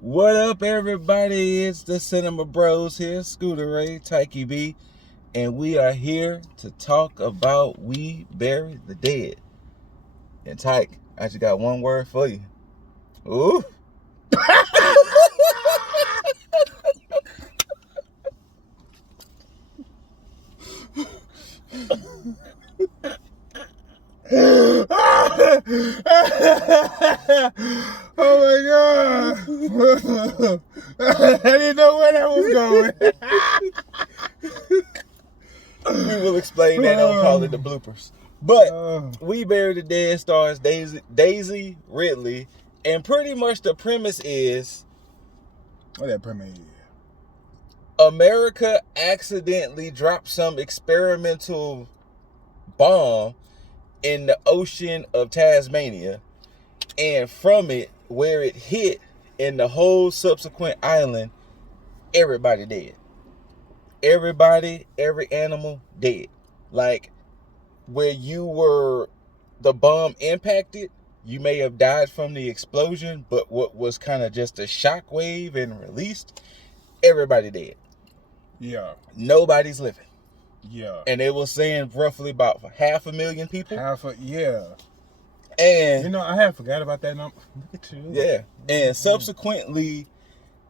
What up, everybody? It's the Cinema Bros here, Scooter Ray, Tyke B, and we are here to talk about We Bury the Dead. And Tyke, I just got one word for you. Ooh. Oh my god! I didn't know where that was going. We will explain that on Call It the Bloopers. But We Bury the Dead stars Daisy Ridley, and pretty much the premise is What that premise is? America accidentally dropped some experimental bomb in the ocean of Tasmania, and from it, where it hit in the whole subsequent island, everybody dead. Everybody, every animal dead. Like, where the bomb impacted, you may have died from the explosion, but what was kind of just a shock wave and released, everybody dead. Yeah. Nobody's living. Yeah. And it was saying roughly about 500,000 people. Yeah. And I had forgot about that number. Look at you. Yeah. And subsequently,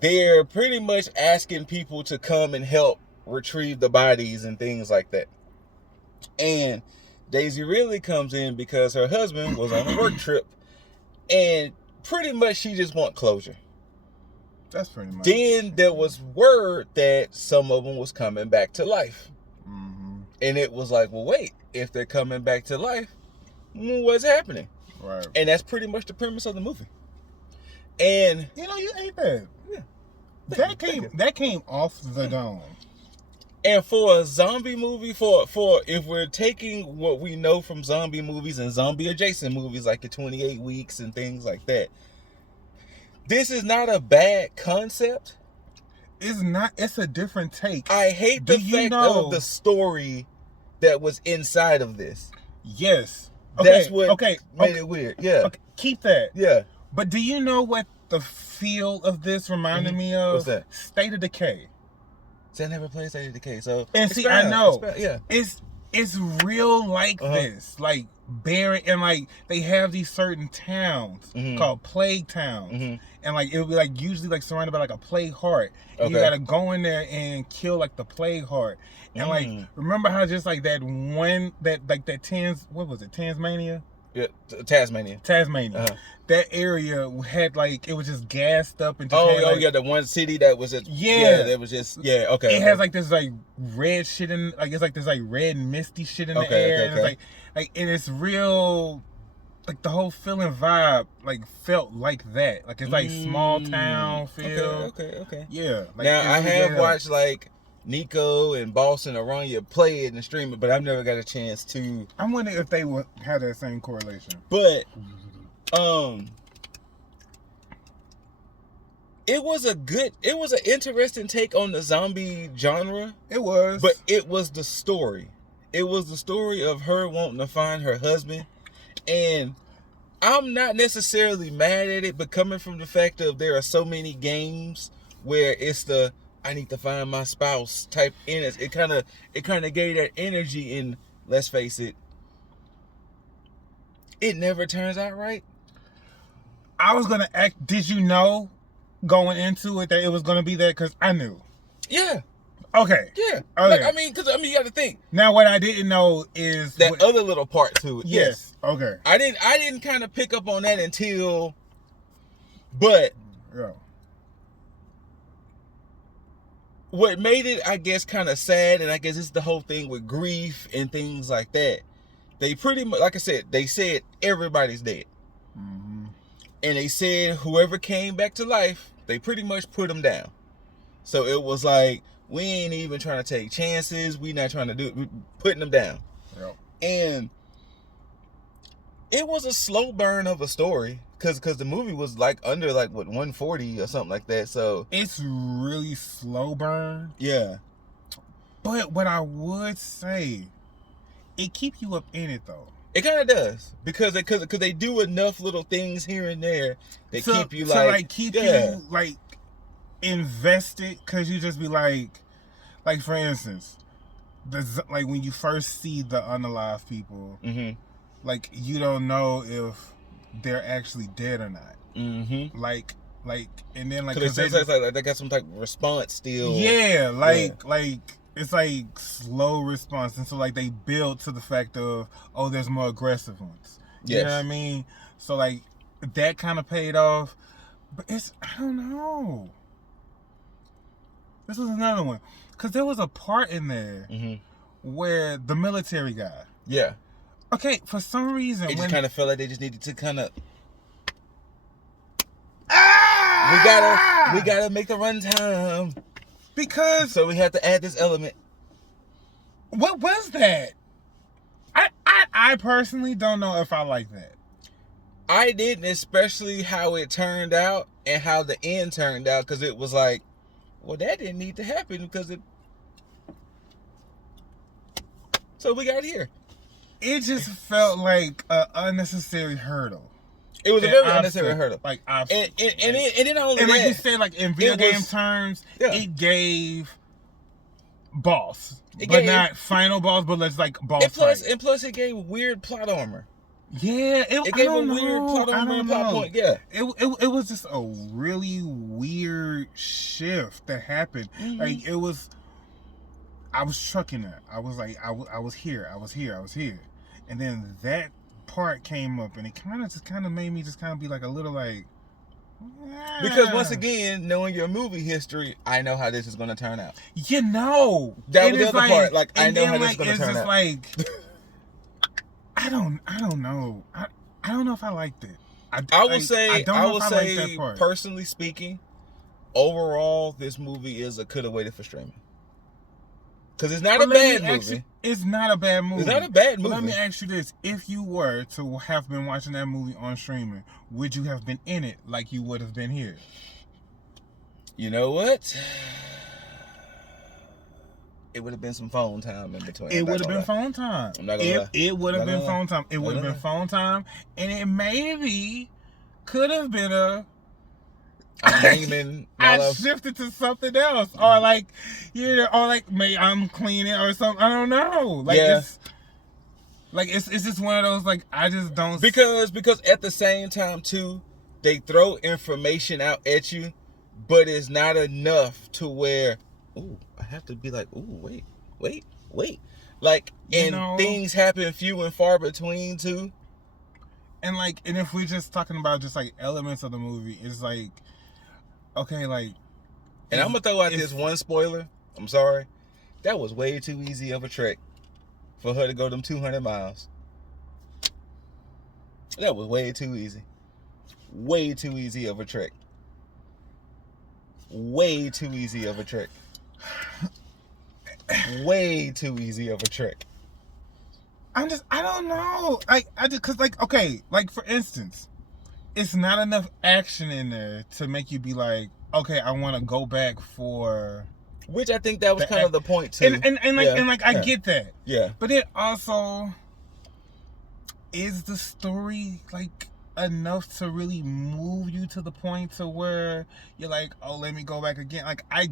they're pretty much asking people to come and help retrieve the bodies and things like that. And Daisy really comes in because her husband was on a work trip, and pretty much she just want closure. That's pretty much. Then there was word that some of them was coming back to life. Mm-hmm. And it was like, well, wait, if they're coming back to life, what's happening? Right. And that's pretty much the premise of the movie. And you ain't bad. Yeah. That came off the dome. And for a zombie movie, for if we're taking what we know from zombie movies and zombie adjacent movies like the 28 Weeks and things like that, this is not a bad concept. It's not. It's a different take. I hate the fact of the story that was inside of this. Yes. That's what made it weird. Yeah. Okay, keep that. Yeah. But do you know what the feel of this reminded me of? What's that? State of Decay. See, I never played State of Decay, so I know. Yeah. It's real like this, like barren, and like they have these certain towns called plague towns, and like it would be like usually like surrounded by like a plague heart. And you gotta go in there and kill like the plague heart. And like remember how just like that one that Tasmania? Yeah, Tasmania. That area had like it was just gassed up and just the one city that was just okay. It has like this like red shit in like it's like this like red misty shit in the air. And it's like and it's real like the whole feeling vibe like felt like that. Like it's like small town feel. Okay. Yeah. Like, now I have watched like Nico and Boston Aranya play it and stream it, but I've never got a chance to. I'm wondering if they would have that same correlation. But it was an interesting take on the zombie genre. It was. But it was the story. It was the story of her wanting to find her husband. And I'm not necessarily mad at it, but coming from the fact of there are so many games where it's the I need to find my spouse type in it. It kind of gave that energy, and let's face it, it never turns out right. I was gonna act. Did you know going into it that it was gonna be that? Because I knew. Yeah. Okay. Yeah. Okay. Like, you got to think. Now, what I didn't know is that other little part to it. Yes. Okay. I didn't kind of pick up on that until, but yeah. What made it, I guess, kind of sad, and I guess it's the whole thing with grief and things like that. They pretty much, like I said, they said everybody's dead. Mm-hmm. And they said whoever came back to life, they pretty much put them down. So it was like, we ain't even trying to take chances. We not trying to do it. We putting them down. Yep. And it was a slow burn of a story. Because the movie was like under like 140 or something like that. So it's really slow burn. Yeah. But what I would say, it keep you up in it though. It kind of does because they do enough little things here and there that keep you you like invested, because you just be like for instance, like when you first see the unalive people, like you don't know if they're actually dead or not. Like and then like because they got some type of response still. Yeah, like it's like slow response, and so like they build to the fact of, oh, there's more aggressive ones. You know what I mean? So like that kind of paid off, but I don't know. This was another one, because there was a part in there where the military guy. Yeah. Okay, for some reason it just kind of felt like they just needed to kind of. We gotta make the runtime. Because so we have to add this element. What was that? I personally don't know if I like that. I didn't, especially how it turned out and how the end turned out, because it was like, well, that didn't need to happen because it. So we got here. It just felt like an unnecessary hurdle. It was a very unnecessary hurdle. Like, and it only and like you said, like in video game terms, it gave boss, but not final boss, but let's like boss. And plus, it gave weird plot armor. Yeah, it gave a weird plot armor and plot point. Yeah, it was just a really weird shift that happened. Like it was, I was trucking it. I was like, I was here, and then that part came up, and it kind of made me just kind of be like a little like, because once again, knowing your movie history, I know how this is going to turn out. You know, that was the other part. Like I know how this is going to turn out. Like, I don't know. I don't know if I liked it. I will say, personally speaking, overall, this movie is a coulda waited for streaming. Because it's not a bad movie. It's not a bad movie. It's not a bad movie. Let me ask you this. If you were to have been watching that movie on streaming, would you have been in it like you would have been here? You know what? It would have been some phone time in between. It would have been phone time. I'm not gonna lie. It would have been phone time. It would have been phone time. And it maybe could have been a... I shifted to something else, or like, or like maybe I'm cleaning or something. I don't know. Like it's just one of those, like, I just don't, because at the same time too, they throw information out at you, but it's not enough to where, ooh, I have to be like, ooh, wait, like, and things happen few and far between too. And like, and if we're just talking about just like elements of the movie, it's like, okay, like... And I'm going to throw out this one spoiler. I'm sorry. That was way too easy of a trek for her to go them 200 miles. That was way too easy. Way too easy of a trek. Way too easy of a trek. Way too easy of a trek. I don't know. Because, like, okay, like, for instance... It's not enough action in there to make you be like, okay, I want to go back for... Which I think that was kind of the point too. I get that. Yeah. But it also... Is the story, like, enough to really move you to the point to where you're like, oh, let me go back again? Like, I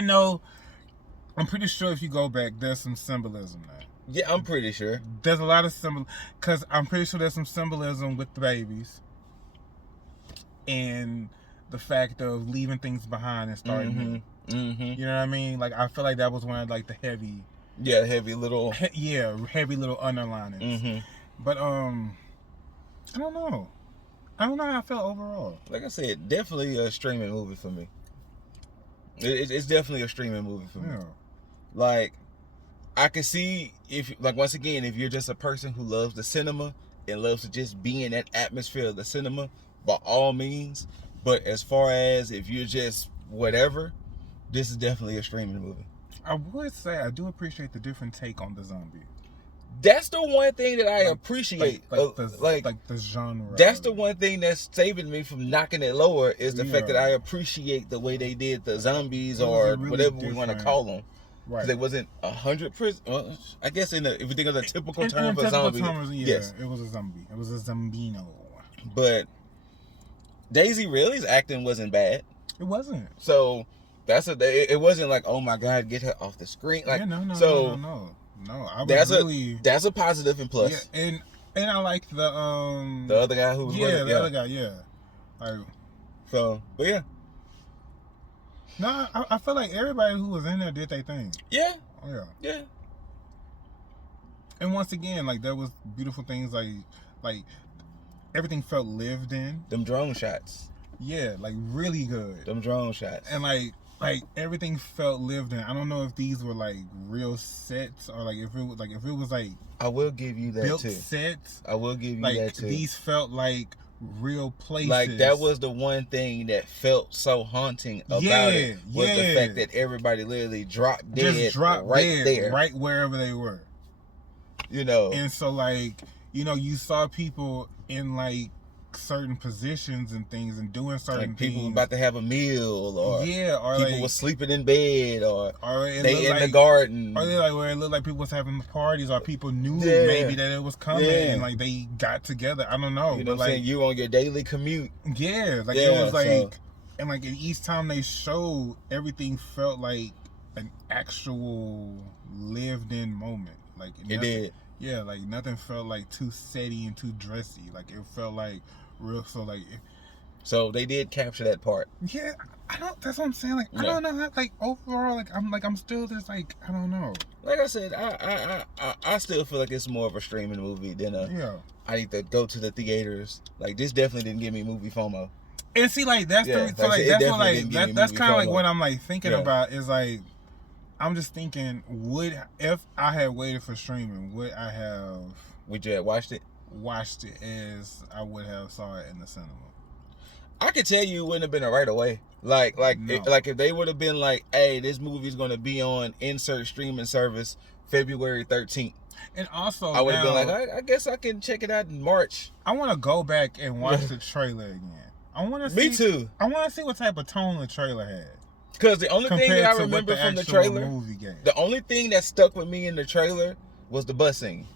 know, I'm pretty sure if you go back, there's some symbolism there. Yeah, I'm pretty sure. There's a lot of symbol, because I'm pretty sure there's some symbolism with the babies and the fact of leaving things behind and starting new. You know what I mean? Like, I feel like that was one of like the heavy little underlinings. But I don't know how I felt overall. Like I said, definitely a streaming movie for me. It's definitely a streaming movie for me. Like, I can see if, like, once again, if you're just a person who loves the cinema and loves to just be in that atmosphere of the cinema, by all means. But as far as if you're just whatever, this is definitely a streaming movie. I would say I do appreciate the different take on the zombie. That's the one thing that I appreciate. Like the genre. That's the one thing that's saving me from knocking it lower is the fact that I appreciate the way they did the zombies or really whatever we want to call them. Because it wasn't 100%. Well, I guess if you think of the typical term for typical zombie, yes, it was a zombie. It was a zombino. But Daisy Ridley's acting wasn't bad. It wasn't. So it wasn't like, oh my God, get her off the screen. Like, no. That's a positive and plus. Yeah, and I like the other guy who was other guy, but yeah. No, I feel like everybody who was in there did their thing. Yeah. Oh, yeah. Yeah. And once again, like, there was beautiful things, like everything felt lived in. Them drone shots. Yeah, like really good. Them drone shots. And like everything felt lived in. I don't know if these were like real sets or like if it was like I will give you that built too. sets. I will give you like, that too. These felt like real places. Like, that was the one thing that felt so haunting about it was the fact that everybody literally dropped dead there, right wherever they were. You know. And so, like, you know, you saw people in like certain positions and things and doing certain like people things. About to have a meal, or or people like, were sleeping in bed, or they in like, the garden, or they like where it looked like people was having parties, or people knew maybe that it was coming and like they got together. I don't know. You know what I'm saying? You on your daily commute. Yeah, like it was like, and like in each time they showed, everything felt like an actual lived-in moment. Like it did. Yeah, like nothing felt like too setty and too dressy. Like it felt like real. So they did capture that part. Yeah, I don't. That's what I'm saying. Like I don't know how. Like overall, I'm still just like I don't know. Like I said, I still feel like it's more of a streaming movie than I need to go to the theaters. Like, this definitely didn't give me movie FOMO. And see, like that's that's kind of like what I'm like thinking about is like, I'm just thinking, if I had waited for streaming, would I have? Would you have watched it? Watched it as I would have saw it in the cinema. I could tell you it wouldn't have been right away. Like if they would have been like, hey, this movie's gonna be on insert streaming service February 13th. And also, I would have been like, I guess I can check it out in March. I want to go back and watch the trailer again. I want to see. Me too. I want to see what type of tone the trailer had. Because the only thing that I remember from the trailer, the only thing that stuck with me in the trailer was the bus scene.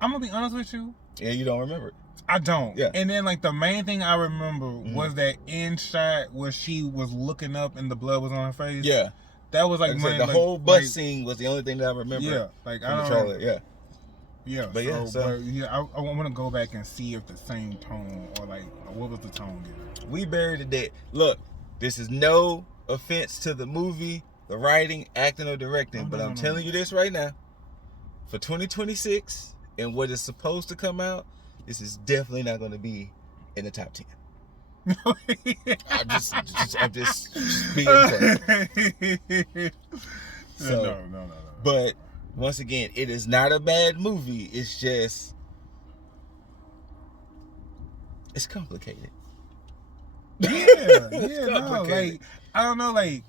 I'm gonna be honest with you. Yeah, you don't remember it. I don't. Yeah. And then like the main thing I remember was that end shot where she was looking up and the blood was on her face. Yeah. That was like the whole bus scene was the only thing that I remember. Yeah. Like from the trailer. Yeah. Yeah. But I want to go back and see if the same tone or like what was the tone given. We buried the dead. Look, this is no offense to the movie, the writing, acting, or directing, but I'm telling you this right now. For 2026 and what is supposed to come out, this is definitely not going to be in the top 10. I'm just being fair. So, no. But once again, it is not a bad movie. It's just, it's complicated. Like I don't know, like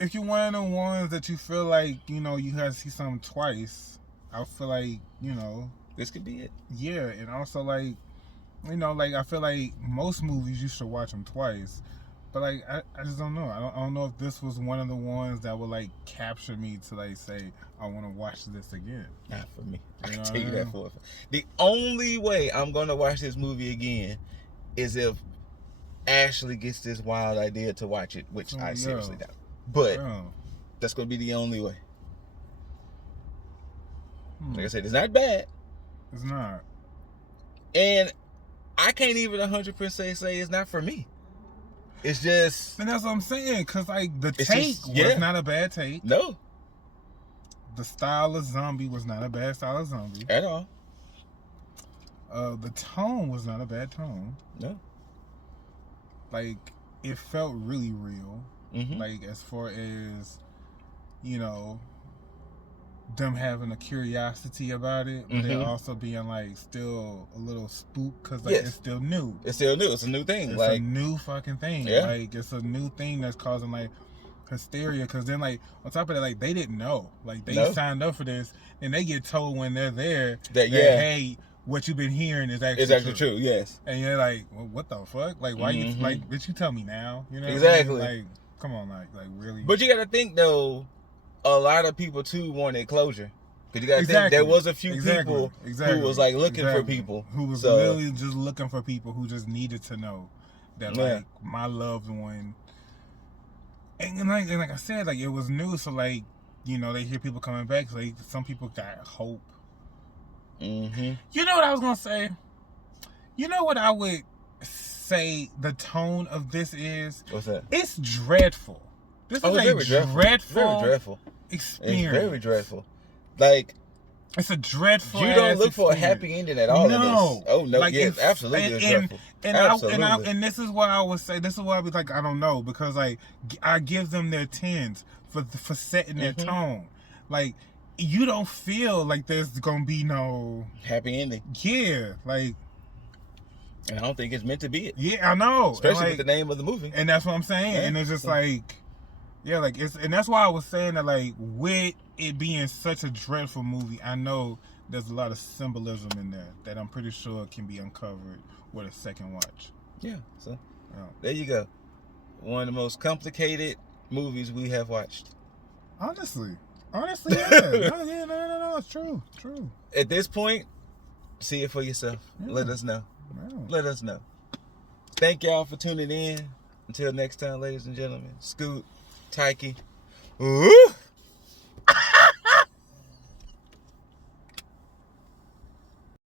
if you're one of the ones that you feel like, you know, you have to see something twice, I feel like, you know, this could be it. Yeah, and also like, you know, like I feel like most movies you should watch them twice, but like I just don't know. I don't know if this was one of the ones that would like capture me to like say I want to watch this again. Not for me. I can tell you that for the only way I'm gonna watch this movie again is if Ashley gets this wild idea to watch it, which I seriously doubt. But that's gonna be the only way. Like I said, it's not bad. It's not. And I can't even 100% say it's not for me. It's just... And that's what I'm saying, because like the take was not a bad take. No. The style of zombie was not a bad style of zombie. At all. The tone was not a bad tone. No. Like, it felt really real. Mm-hmm. Like, as far as, you know, them having a curiosity about it, but it also being like still a little spooked because like it's still new. It's still new. It's a new thing. It's like a new fucking thing. Yeah. Like it's a new thing that's causing like hysteria. Because then like on top of that, like they didn't know. Like they signed up for this, and they get told when they're there that hey, what you've been hearing is actually true. Yes. And you're like, well, what the fuck? Like why you like? Bitch, you tell me now. You know exactly. Like come on, like really. But you got to think though. a lot of people too wanted closure. Because you gotta think there was a few people who was like looking for people. Who was literally just looking for people who just needed to know that like my loved one. And like I said, like it was new, so like, you know, they hear people coming back, so some people got hope. Mm-hmm. You know what I was gonna say? You know what I would say the tone of this is? What's that? It's dreadful. This is a very dreadful experience. It's very dreadful. Like, it's a dreadful. You don't look for a happy ending at all. No. In this. Oh no, like yeah, absolutely, it's dreadful. And this is what I would say. This is why I was like, I don't know, because like I give them their 10s for setting their tone. Like, you don't feel like there's gonna be no happy ending. Yeah, like. And I don't think it's meant to be it. Yeah, I know. Especially with the name of the movie. And that's what I'm saying. Yeah. And it's just like, yeah, like and that's why I was saying that, like, with it being such a dreadful movie, I know there's a lot of symbolism in there that I'm pretty sure can be uncovered with a second watch. Yeah. So there you go. One of the most complicated movies we have watched. Honestly, yeah. No, it's true. At this point, see it for yourself. Yeah. Let us know. Let us know. Thank y'all for tuning in. Until next time, ladies and gentlemen. Scoot, Tyke. Ooh.